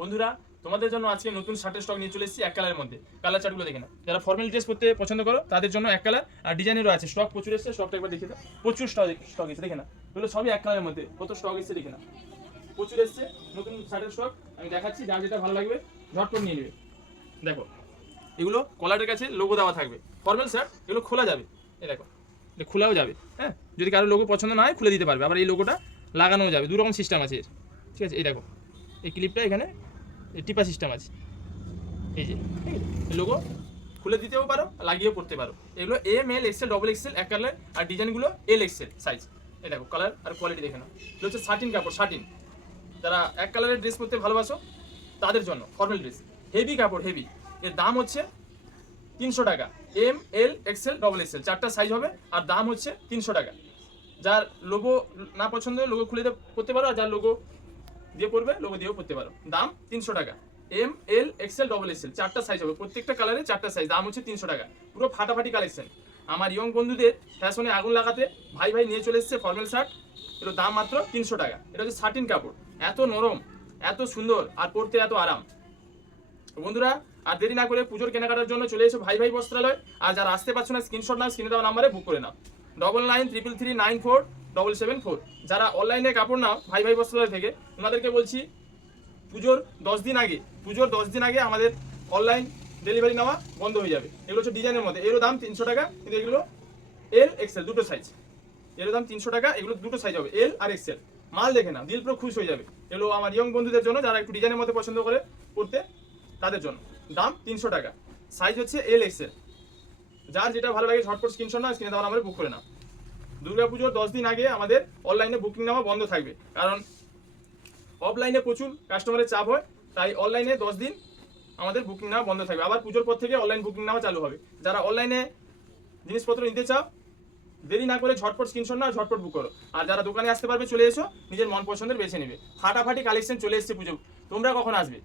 বন্ধুরা, তোমাদের জন্য আজকে নতুন শার্টের স্টক নিয়ে চলে এসেছি এক কালারের মধ্যে। কালার চার্টগুলো দেখে নাও। যারা ফর্মাল ড্রেস পরতে পছন্দ করো তাদের জন্য এক কালার আর ডিজাইনেরও আছে। স্টক প্রচুর এসেছে, স্টকটা একবার দেখে দাও। প্রচুর স্টক এসেছে, দেখে না এগুলো সবই এক কালারের মধ্যে। কত স্টক এসেছে দেখে না, প্রচুর এসেছে নতুন শার্টের স্টক। আমি দেখাচ্ছি, যার যেটা ভালো লাগবে ঝটপট নিয়ে নেবে। দেখো, এগুলো কলারের কাছে লোগো দেওয়া থাকবে। ফর্মাল শার্ট এগুলো খোলা যাবে, এই দেখো, এটা খোলাও যাবে। হ্যাঁ, যদি কারো লোগো পছন্দ না হয় খুলে দিতে পারবে। আবার এই লোগোটা লাগানোও যাবে, দু রকম সিস্টেম আছে এর। ঠিক আছে, এই দেখো, এই ক্লিপটা এখানে টিপা সিস্টেম আছে। এই যে লোগো খুলে দিতেও পারো, লাগিয়েও পড়তে পারো। এগুলো M L XL double XL এক কালার, আর ডিজাইনগুলো এল এক্সেল সাইজ। এই দেখো কালার আর কোয়ালিটি দেখে নাও। এগুলো হচ্ছে শার্টিন কাপড়, শার্টিন। যারা এক কালারের ড্রেস পরতে ভালোবাসো তাদের জন্য ফর্মাল ড্রেস, হেভি কাপড়, হেভি। এর দাম হচ্ছে 300 টাকা। M L XL double XL চারটা সাইজ হবে, আর দাম হচ্ছে 300 টাকা। যার লোগো না পছন্দ লোগো খুলে করতে পারো, আর যার লোগো দিয়ে পড়বে লোগো দিয়েও পড়তে পারো। দাম 300 টাকা। M L XL double XL চারটা সাইজ হবে, প্রত্যেকটা কালারে চারটা সাইজ। দাম হচ্ছে 300 টাকা। পুরো ফাটাফাটি কালেকশন। আমার ইয়ং বন্ধুদের ফ্যাশনে আগুন লাগাতে ভাই ভাই নিয়ে চলে এসেছে ফর্মাল শার্ট। এর দাম মাত্র 300 টাকা। এটা হচ্ছে শার্টিন কাপড়, এত নরম, এত সুন্দর, আর পরতে এত আরাম। বন্ধুরা, আর দেরি না করে পুজোর কেনাকাটার জন্য চলে এসো ভাই ভাই বস্ত্রালয়। আর যারা আসতে পারছো না, স্ক্রিনশট নাও, স্ক্রিনে দেওয়া নাম্বারে বুক করে নাও। 9933394774। যারা অনলাইনে কাপড় নাও ভাই ভাই বস্ত্রালয় থেকে, ওনাদেরকে বলছি পুজোর 10 দিন আগে আমাদের অনলাইন ডেলিভারি নেওয়া বন্ধ হয়ে যাবে। এগুলো হচ্ছে ডিজাইনের মধ্যে, এগুলো দাম 300 টাকা, কিন্তু এগুলো এল এক্সেল দুটো সাইজ। এগুলো দাম 300 টাকা, এগুলো দুটো সাইজ হবে, এল আর এক্সেল। মাল দেখে না, দিল পুরো খুশ হয়ে যাবে। এগুলো আমার ইয়ং বন্ধুদের জন্য, যারা একটু ডিজাইনের মধ্যে পছন্দ করে পড়তে, তাদের জন্য। দাম 300 টাকা, সাইজ হচ্ছে এল এক্সেল। যার যেটা ভালো লাগে ঝটপট স্ক্রিনশট নাও, স্ক্রিনে দেওয়া নাম্বারে বুক করে নাও। দুর্গাপুজোর 10 দিন আগে আমাদের অনলাইনে বুকিং নেওয়া বন্ধ থাকবে, কারণ অফলাইনে প্রচুর কাস্টমারের চাপ হয়। তাই অনলাইনে 10 দিন আমাদের বুকিং নেওয়া বন্ধ থাকবে। আবার পুজোর পর থেকে অনলাইন বুকিং নেওয়া চালু হবে। যারা অনলাইনে জিনিসপত্র নিতে চাও, দেরি না করে ঝটপট স্ক্রিনশট নাও, ঝটপট বুক করো। আর যারা দোকানে আসতে পারবে চলে এসো, নিজের মন পছন্দের বেছে নেবে। ফাটাফাটি কালেকশন চলে এসেছে পুজো। তোমরা কখন আসবে?